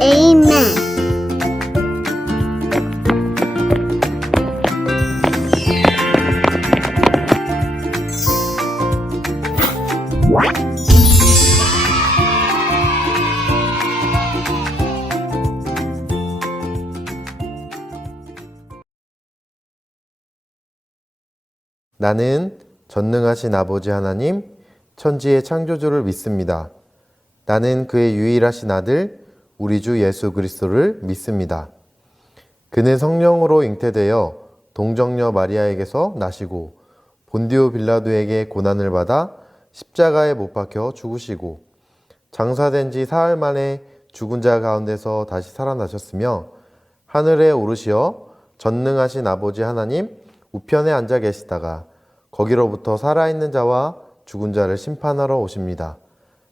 Amen. 나는 전능하신 아버지 하나님, 천지의 창조주를 믿습니다. 나는 그의 유일하신 아들, 우리 주 예수 그리스도를 믿습니다. 그는 성령으로 잉태되어 동정녀 마리아에게서 나시고 본디오 빌라도에게 고난을 받아 십자가에 못 박혀 죽으시고 장사된 지 사흘 만에 죽은 자 가운데서 다시 살아나셨으며 하늘에 오르시어 전능하신 아버지 하나님 우편에 앉아 계시다가 거기로부터 살아있는 자와 죽은 자를 심판하러 오십니다.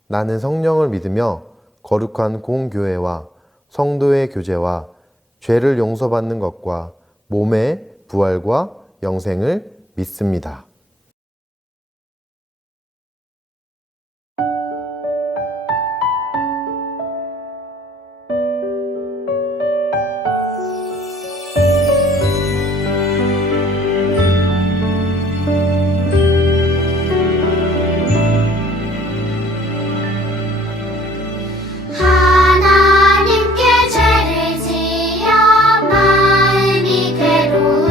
나는 성령을 믿으며 거룩한 공교회와 성도의 교제와 죄를 용서받는 것과 몸의 부활과 영생을 믿습니다. 하나님께 죄를 지어 마음이 괴로울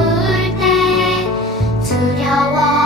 때 두려워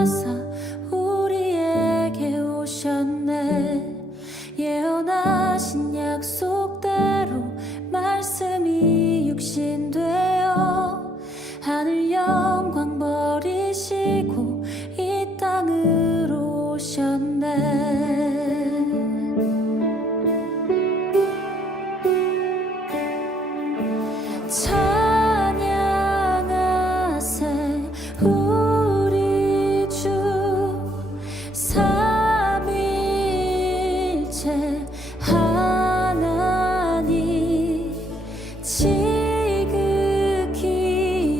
하사 우리에게 오셨네. 예언하신 약속대로 말씀이 육신되어 하늘 영광 버리시고 이 땅으로 오셨네. 찬양하세 우리 주 삼위일체 하나님. 지극히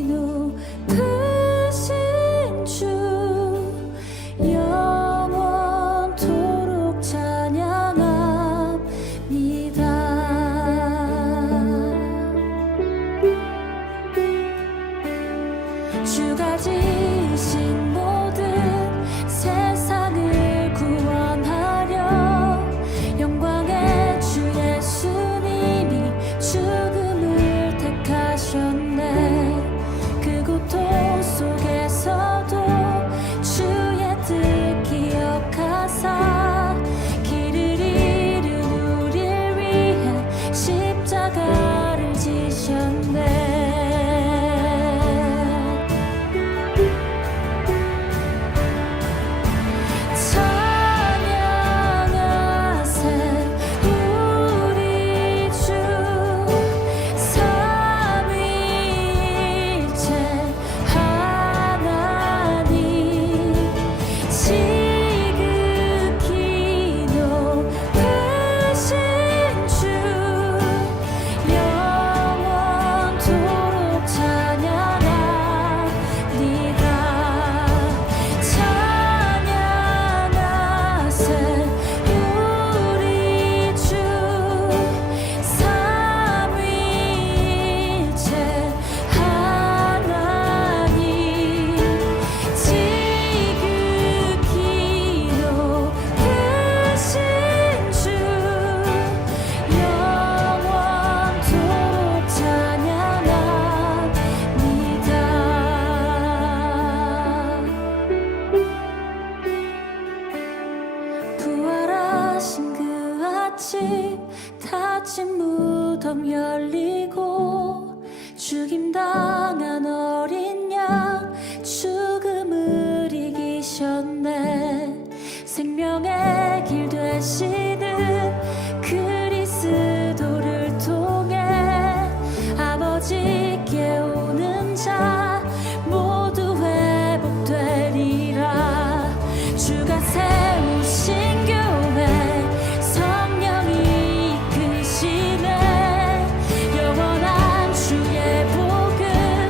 높으신 주 영원토록 찬양합니다. 주가 지으신 모든 세상을 구원하려 영광의 주 예수님이 죽음을 택하셨네. 그 고통 속에서도 주의 뜻 기억하사 길을 잃은 우릴 위해 십자가를 지셨네. 찬양하세 우리 주 삼위일체 하나님. 지극히 높으신 주 영원토록 찬양합니다. 찬양하세 우리 주 삼위일체 하나님. 지극히 높으신 주 영원토록 찬양합니다. 부활하신 그 아침 닫힌 무덤 열리고 죽임당한 어린 양 죽음을 이기셨네. 생명의 길 되시는 그리스도를 통해 아버지께 오는 자 모두 회복되리라. 주가 세우신 교회 성령이 이끄시네. 영원한 주의 복음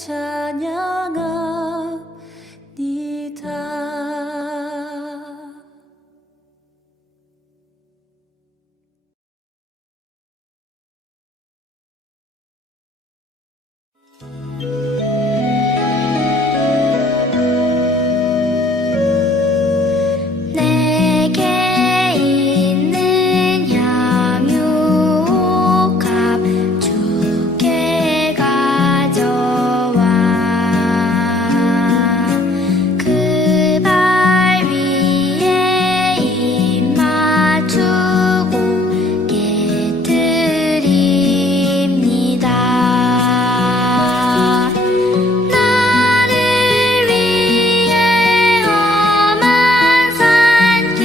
찬양합니다. 내게 있는 향유값 주께 가져와 그 발 위에 입 맞추고 깨뜨립니다. 나를 위해 험한 산길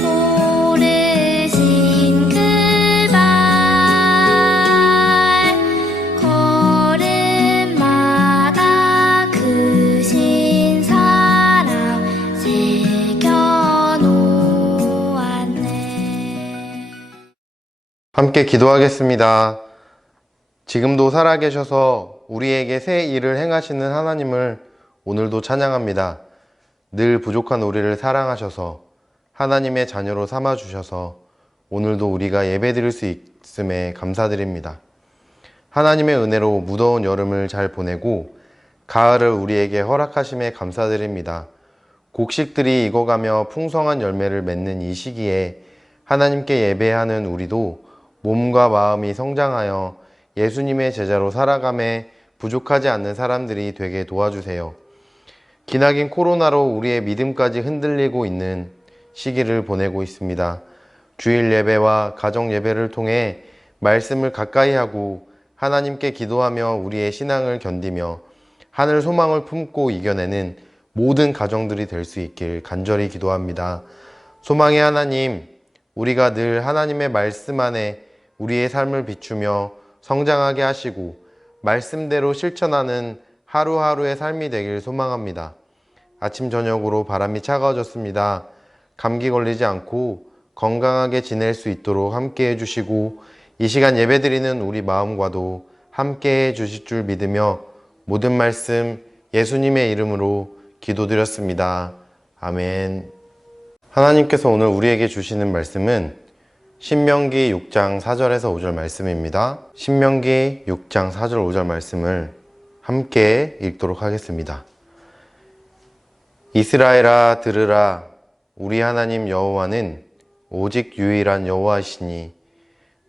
고르신 그 발 걸음마다 크신 사랑 새겨놓았네. 함께 기도하겠습니다. 지금도 살아계셔서 우리에게 새 일을 행하시는 하나님을 오늘도 찬양합니다. 늘 부족한 우리를 사랑하셔서 하나님의 자녀로 삼아주셔서 오늘도 우리가 예배드릴 수 있음에 감사드립니다. 하나님의 은혜로 무더운 여름을 잘 보내고 가을을 우리에게 허락하심에 감사드립니다. 곡식들이 익어가며 풍성한 열매를 맺는 이 시기에 하나님께 예배하는 우리도 몸과 마음이 성장하여 예수님의 제자로 살아감에 부족하지 않는 사람들이 되게 도와주세요. 기나긴 코로나로 우리의 믿음까지 흔들리고 있는 시기를 보내고 있습니다. 주일 예배와 가정 예배를 통해 말씀을 가까이 하고 하나님께 기도하며 우리의 신앙을 견디며 하늘 소망을 품고 이겨내는 모든 가정들이 될 수 있길 간절히 기도합니다. 소망의 하나님, 우리가 늘 하나님의 말씀 안에 우리의 삶을 비추며 성장하게 하시고 말씀대로 실천하는 하루하루의 삶이 되길 소망합니다. 아침 저녁으로 바람이 차가워졌습니다. 감기 걸리지 않고 건강하게 지낼 수 있도록 함께 해주시고 이 시간 예배드리는 우리 마음과도 함께 해주실 줄 믿으며 모든 말씀 예수님의 이름으로 기도드렸습니다. 아멘. 하나님께서 오늘 우리에게 주시는 말씀은 신명기 6장 4절에서 5절 말씀입니다. 신명기 6장 4절 5절 말씀을 함께 읽도록 하겠습니다. 이스라엘아 들으라. 우리 하나님 여호와는 오직 유일한 여호와이시니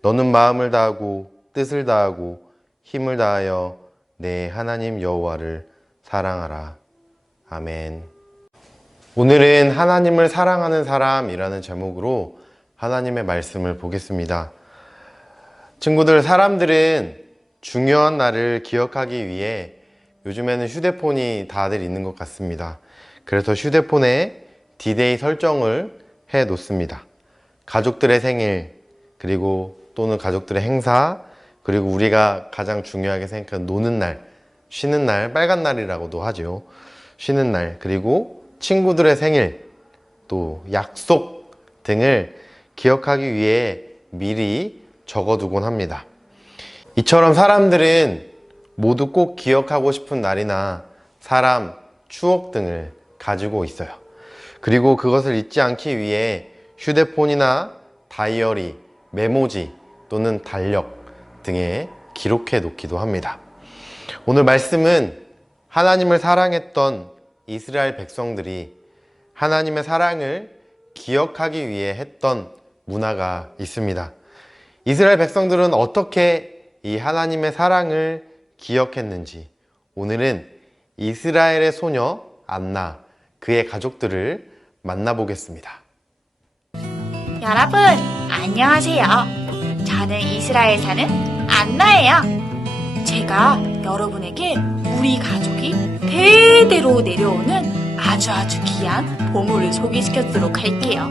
너는 마음을 다하고 뜻을 다하고 힘을 다하여 내 하나님 여호와를 사랑하라. 아멘. 오늘은 하나님을 사랑하는 사람이라는 제목으로 하나님의 말씀을 보겠습니다. 친구들, 사람들은 중요한 날을 기억하기 위해 요즘에는 휴대폰이 다들 있는 것 같습니다. 그래서 휴대폰에 디데이 설정을 해 놓습니다. 가족들의 생일, 그리고 또는 가족들의 행사, 그리고 우리가 가장 중요하게 생각하는 노는 날, 쉬는 날, 빨간 날이라고도 하죠. 쉬는 날, 그리고 친구들의 생일, 또 약속 등을 기억하기 위해 미리 적어두곤 합니다. 이처럼 사람들은 모두 꼭 기억하고 싶은 날이나 사람, 추억 등을 가지고 있어요. 그리고 그것을 잊지 않기 위해 휴대폰이나 다이어리, 메모지 또는 달력 등에 기록해 놓기도 합니다. 오늘 말씀은 하나님을 사랑했던 이스라엘 백성들이 하나님의 사랑을 기억하기 위해 했던 문화가 있습니다. 이스라엘 백성들은 어떻게 이 하나님의 사랑을 기억했는지 오늘은 이스라엘의 소녀 안나, 그의 가족들을 만나보겠습니다. 여러분, 안녕하세요. 저는 이스라엘 사는 안나예요. 제가 여러분에게 우리 가족이 대대로 내려오는 아주 귀한 보물을 소개시켜드리도록 할게요.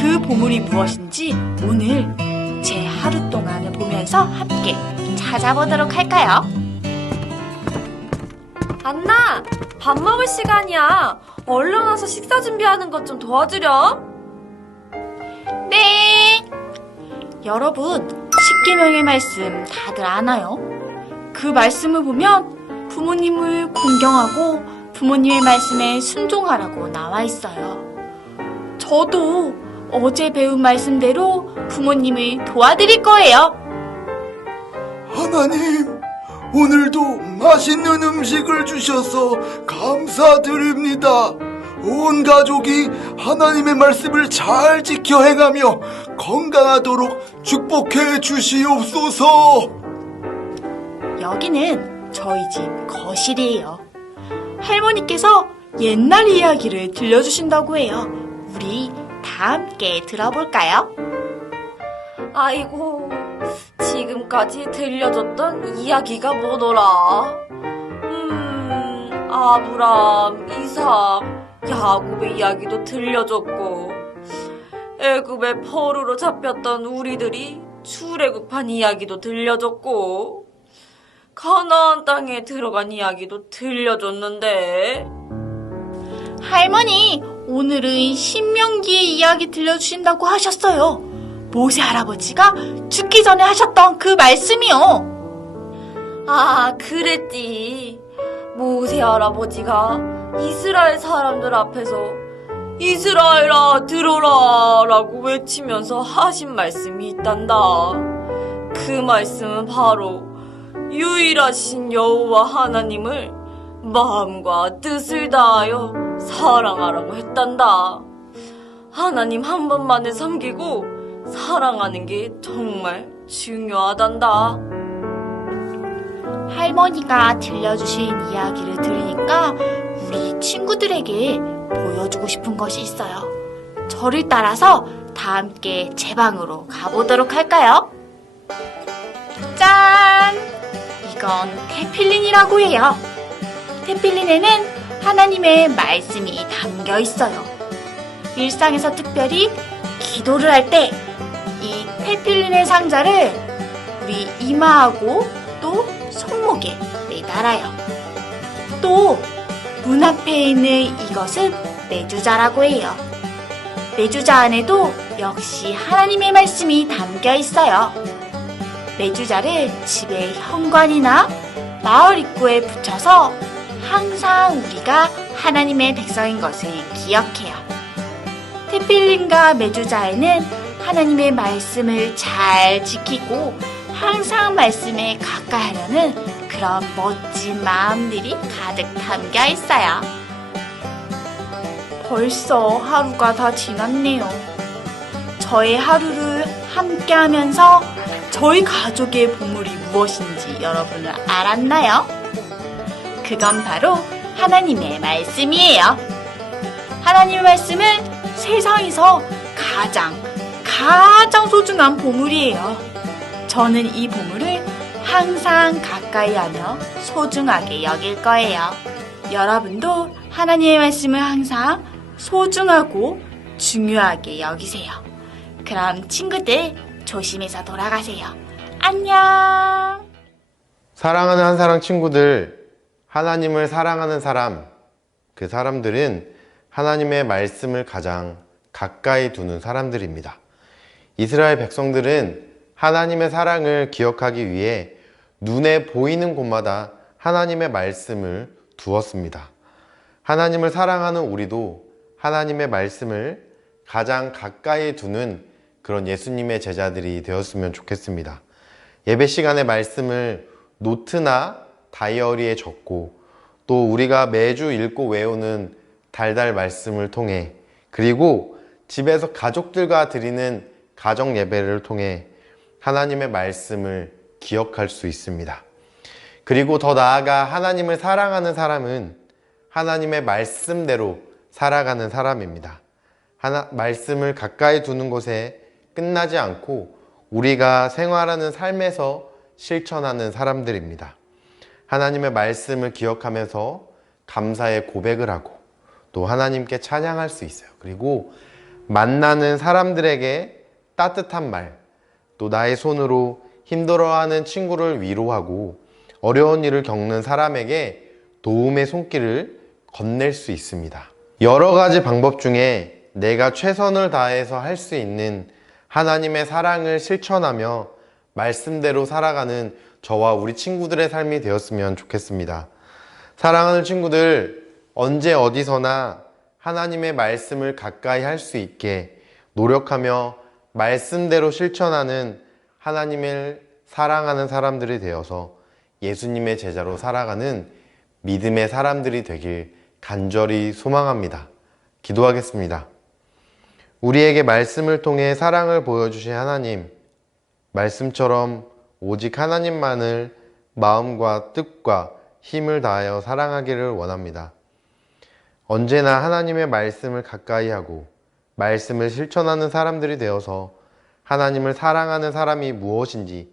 그 보물이 무엇인지 오늘 제 하루 동안을 보면서 함께 찾아보도록 할까요? 안나, 밥 먹을 시간이야. 얼른 와서 식사 준비하는 것 좀 도와주렴. 네! 여러분, 십계명의 말씀 다들 아나요? 그 말씀을 보면 부모님을 공경하고 부모님의 말씀에 순종하라고 나와 있어요. 저도 어제 배운 말씀대로 부모님을 도와드릴 거예요. 하나님, 오늘도 맛있는 음식을 주셔서 감사드립니다. 온 가족이 하나님의 말씀을 잘 지켜 행하며 건강하도록 축복해 주시옵소서. 여기는 저희 집 거실이에요. 할머니께서 옛날 이야기를 들려주신다고 해요. 우리 다 함께 들어볼까요? 아이고, 지금까지 들려줬던 이야기가 뭐더라? 아브람, 이삭, 야곱의 이야기도 들려줬고, 애굽의 포로로 잡혔던 우리들이 출애굽한 이야기도 들려줬고, 가나안 땅에 들어간 이야기도 들려줬는데. 할머니, 오늘은 신명기의 이야기 들려주신다고 하셨어요. 모세 할아버지가 죽기 전에 하셨던 그 말씀이요. 아, 그랬지. 모세 할아버지가 이스라엘 사람들 앞에서 이스라엘아 들어라 라고 외치면서 하신 말씀이 있단다. 그 말씀은 바로 유일하신 여호와 하나님을 마음과 뜻을 다하여 사랑하라고 했단다. 하나님 한 번만을 섬기고 사랑하는 게 정말 중요하단다. 할머니가 들려주신 이야기를 들으니까 우리 친구들에게 보여주고 싶은 것이 있어요. 저를 따라서 다 함께 제 방으로 가보도록 할까요? 짠! 이건 테필린이라고 해요. 테필린에는 하나님의 말씀이 담겨 있어요. 일상에서 특별히 기도를 할 때 이 테필린의 상자를 우리 이마하고 또 손목에 매달아요. 또 문 앞에 있는 이것은 내주자라고 해요. 내주자 안에도 역시 하나님의 말씀이 담겨 있어요. 내주자를 집의 현관이나 마을 입구에 붙여서 항상 우리가 하나님의 백성인 것을 기억해요. 테필린과 메주자에는 하나님의 말씀을 잘 지키고 항상 말씀에 가까이 하려는 그런 멋진 마음들이 가득 담겨 있어요. 벌써 하루가 다 지났네요. 저의 하루를 함께 하면서 저희 가족의 보물이 무엇인지 여러분은 알았나요? 그건 바로 하나님의 말씀이에요. 하나님의 말씀은 세상에서 가장 소중한 보물이에요. 저는 이 보물을 항상 가까이 하며 소중하게 여길 거예요. 여러분도 하나님의 말씀을 항상 소중하고 중요하게 여기세요. 그럼 친구들 조심해서 돌아가세요. 안녕. 사랑하는 한사랑 친구들, 하나님을 사랑하는 사람, 그 사람들은 하나님의 말씀을 가장 가까이 두는 사람들입니다. 이스라엘 백성들은 하나님의 사랑을 기억하기 위해 눈에 보이는 곳마다 하나님의 말씀을 두었습니다. 하나님을 사랑하는 우리도 하나님의 말씀을 가장 가까이 두는 그런 예수님의 제자들이 되었으면 좋겠습니다. 예배 시간에 말씀을 노트나 다이어리에 적고 또 우리가 매주 읽고 외우는 달달 말씀을 통해 그리고 집에서 가족들과 드리는 가정 예배를 통해 하나님의 말씀을 기억할 수 있습니다. 그리고 더 나아가 하나님을 사랑하는 사람은 하나님의 말씀대로 살아가는 사람입니다. 말씀을 가까이 두는 곳에 끝나지 않고 우리가 생활하는 삶에서 실천하는 사람들입니다. 하나님의 말씀을 기억하면서 감사의 고백을 하고 또 하나님께 찬양할 수 있어요. 그리고 만나는 사람들에게 따뜻한 말, 또 나의 손으로 힘들어하는 친구를 위로하고 어려운 일을 겪는 사람에게 도움의 손길을 건넬 수 있습니다. 여러 가지 방법 중에 내가 최선을 다해서 할 수 있는 하나님의 사랑을 실천하며 말씀대로 살아가는 저와 우리 친구들의 삶이 되었으면 좋겠습니다. 사랑하는 친구들, 언제 어디서나 하나님의 말씀을 가까이 할 수 있게 노력하며 말씀대로 실천하는 하나님을 사랑하는 사람들이 되어서 예수님의 제자로 살아가는 믿음의 사람들이 되길 간절히 소망합니다. 기도하겠습니다. 우리에게 말씀을 통해 사랑을 보여주신 하나님, 말씀처럼 오직 하나님만을 마음과 뜻과 힘을 다하여 사랑하기를 원합니다. 언제나 하나님의 말씀을 가까이 하고 말씀을 실천하는 사람들이 되어서 하나님을 사랑하는 사람이 무엇인지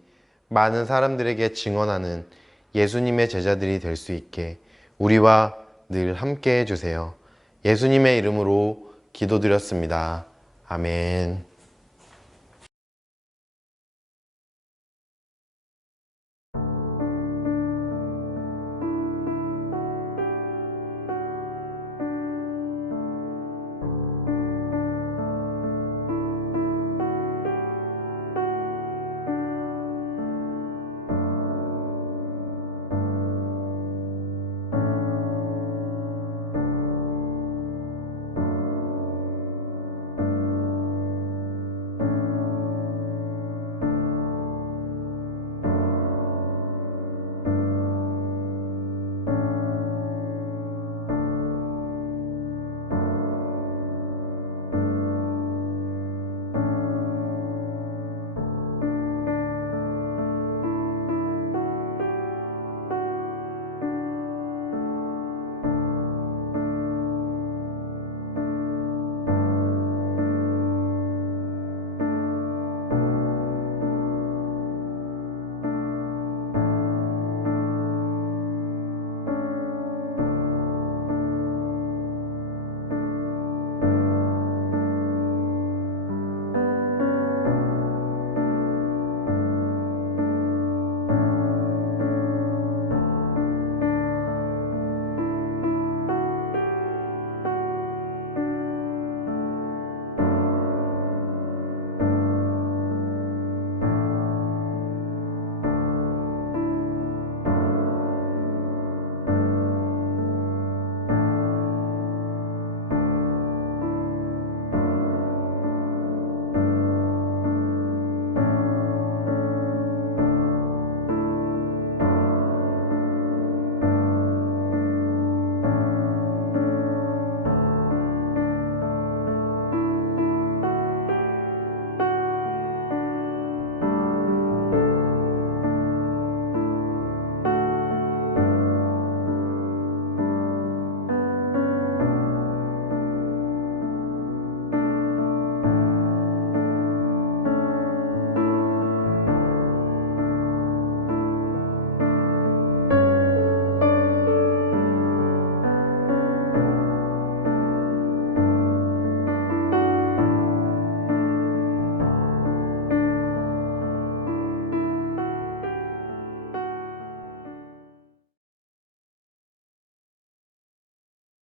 많은 사람들에게 증언하는 예수님의 제자들이 될 수 있게 우리와 늘 함께 해주세요. 예수님의 이름으로 기도드렸습니다. 아멘.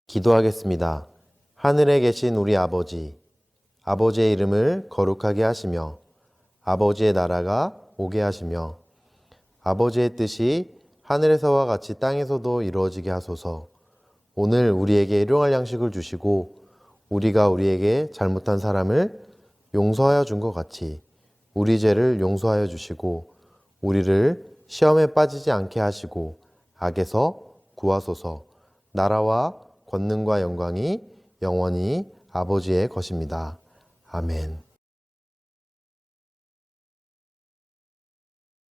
기도하겠습니다. 하늘에 계신 우리 아버지, 아버지의 이름을 거룩하게 하시며 아버지의 나라가 오게 하시며 아버지의 뜻이 하늘에서와 같이 땅에서도 이루어지게 하소서. 오늘 우리에게 일용할 양식을 주시고 우리가 우리에게 잘못한 사람을 용서하여 준 것 같이 우리 죄를 용서하여 주시고 우리를 시험에 빠지지 않게 하시고 악에서 구하소서. 나라와 권능과 영광이 영원히 아버지의 것입니다. 아멘.